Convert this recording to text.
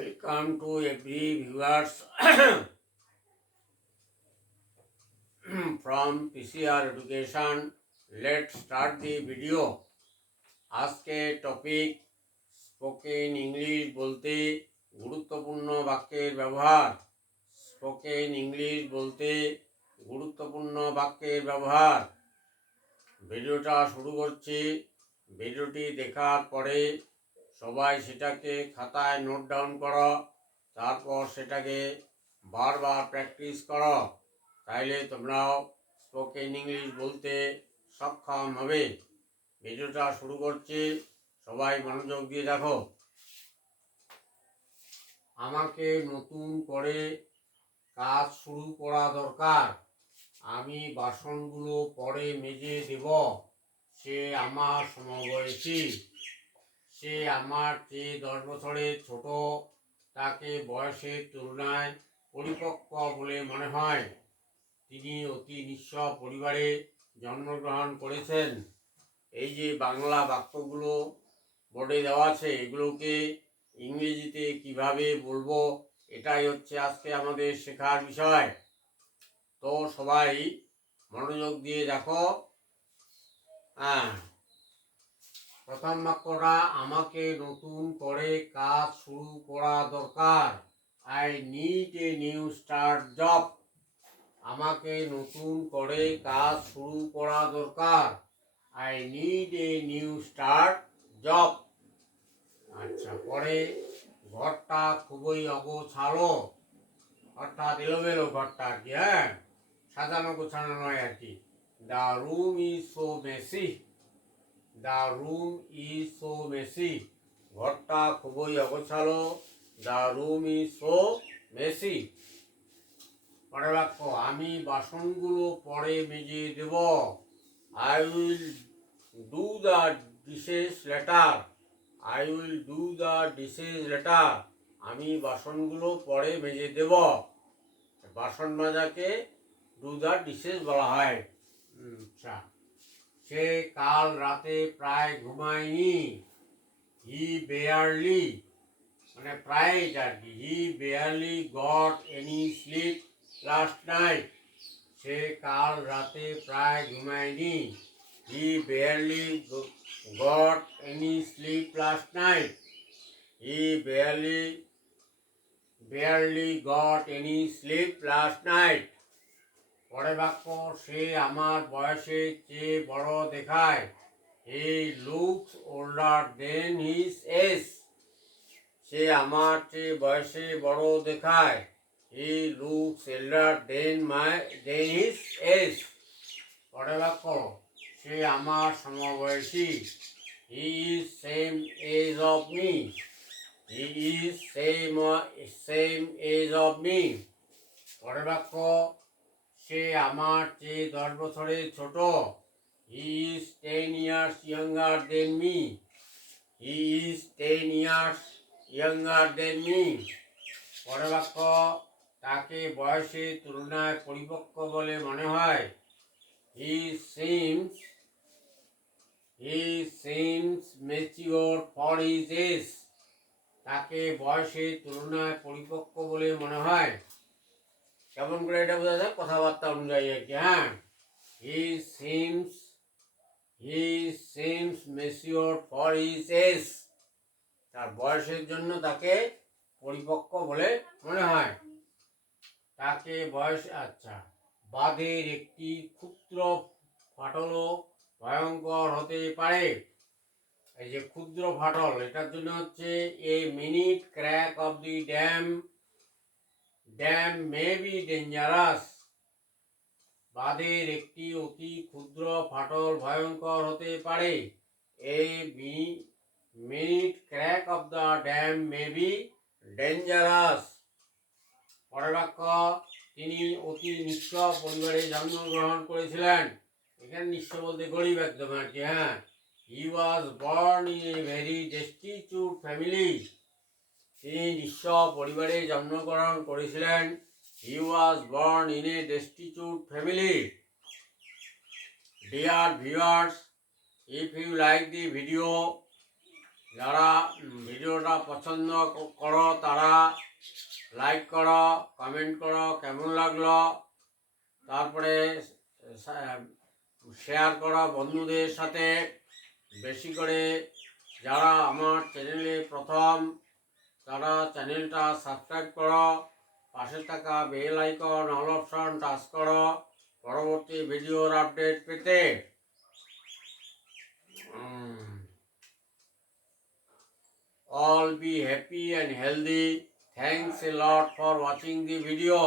Welcome to every viewers from PCR Education. Let's start the video. আজকে topic spoken English বলতে গুরুত্বপূর্ণ বাক্যের ব্যবহার। স্পোকেন ইংলিশ বলতে গুরুত্বপূর্ণ বাক্যের ব্যবহার। ভিডিওটা শুরু করছি। ভিডিওটি দেখার পরে সবাই সেটাকে খাতায় নোট ডাউন করো, তারপর সেটাকে বারবার প্র্যাকটিস করো, তাইলে তোমরাও স্পোকেন ইংলিশ বলতে সক্ষম হবে। ভিডিওটা শুরু করছি, সবাই মনোযোগ দিয়ে দেখো। আমাকে নতুন করে কাজ শুরু করা দরকার। আমি বাসনগুলো পরে মেজে দেব। সে আমার সমবয়সী। সে আমার চেয়ে 10 বছরের ছোট। তাকে বয়সের তুলনায় পরিপক্ক বলে মনে হয়। তিনি অতি নিঃস্ব পরিবারে জন্মগ্রহণ করেছেন। এই যে বাংলা বাক্যগুলো বোর্ডে দেওয়া আছে, এগুলোকে ইংরেজিতে কিভাবে বলবো, এটাই হচ্ছে আজকে আমাদের শেখার বিষয়। তো সবাই মনোযোগ দিয়ে দেখো। প্রথম বাক্যটা, আমাকে নতুন করে কাজ শুরু করা দরকার। I need a new start job. আমাকে নতুন করে কাজ শুরু করা দরকার। I need a new start job. আচ্ছা, পরে ঘরটা খুবই অগোছালো, অর্থাৎ এলোমেলো ঘরটা আর কি, সাজানো গোছানো নয় আর কি। The room is so messy. The room is so messy. ঘরটা খুবই অগোছালো। The room is so messy. পরের বাক্য, আমি বাসনগুলো পরে মেজে দেব। I will do the dishes later. I will do the dishes later. আমি বাসনগুলো পরে মেজে দেব। বাসন মাজাকে ডু দ্য ডিশেস বলা হয়। আচ্ছা, সে কাল রাতে প্রায় ঘুমায়নি। হি বেয়ারলি, মানে প্রায় আর কি। He barely got any sleep last night. সে কাল রাতে প্রায় ঘুমায়নি। He barely got any sleep last night. He barely got any sleep last night. পরের বাক্য, সে আমার বয়সের চেয়ে বড় দেখায়। He looks older then his age. সে আমার চেয়ে বয়সে বড় দেখায়। He looks elder then his age. পরের বাক্য, সে আমার সমবয়সী। He is same age of me. He is same age of me. পরের বাক্য, সে আমার চেয়ে 10 বছরের ছোট। He is 10 years younger than me. He is 10 years younger than me. পরের বাক্য, তাকে বয়সের তুলনায় পরিপক্ক বলে মনে হয়। He seems mature for his age. তাকে বয়সের তুলনায় পরিপক্ক বলে মনে হয়। কেমন করে এটা বোঝা যায়? কথাবার্তা অনুযায়ী আর কি। He seems mature for his age. তার বয়সের জন্য তাকে পরিপক্ক বলে মনে হয়। তাকে বয়স, আচ্ছা, বাঁধের একটি ক্ষুদ্র ফাটলও ভয়ঙ্কর হতে পারে। এই যে ক্ষুদ্র ফাটল, এটার জন্য হচ্ছে a minute crack of the dam may be dangerous. বাঁধের একটি অতি ক্ষুদ্র ফাটল ভয়ঙ্কর হতে পারে। A minute crack of the dam may be dangerous. পরের বাক্য, তিনি অতি নিঃস্ব পরিবারে জন্মগ্রহণ করেছিলেন। এখানে নিঃস্ব বলতে গরিব একদম আর কি। He was born in a very destitute family. তিনি নিঃস্ব পরিবারে জন্মগ্রহণ করেছিলেন। He was born in a destitute family. Dear viewers, if you like the video, যারা ভিডিওটা পছন্দ করো তারা লাইক করো, কমেন্ট করো কেমন লাগলো, তারপরে শেয়ার করো বন্ধুদের সাথে বেশি করে। যারা আমার চ্যানেলে প্রথম তারা চ্যানেলটা সাবস্ক্রাইব করো, পাশে থাকা bell icon all option touch করো পরবর্তী ভিডিওর আপডেট পেতে। All be happy and healthy. Thanks a lot for watching the video.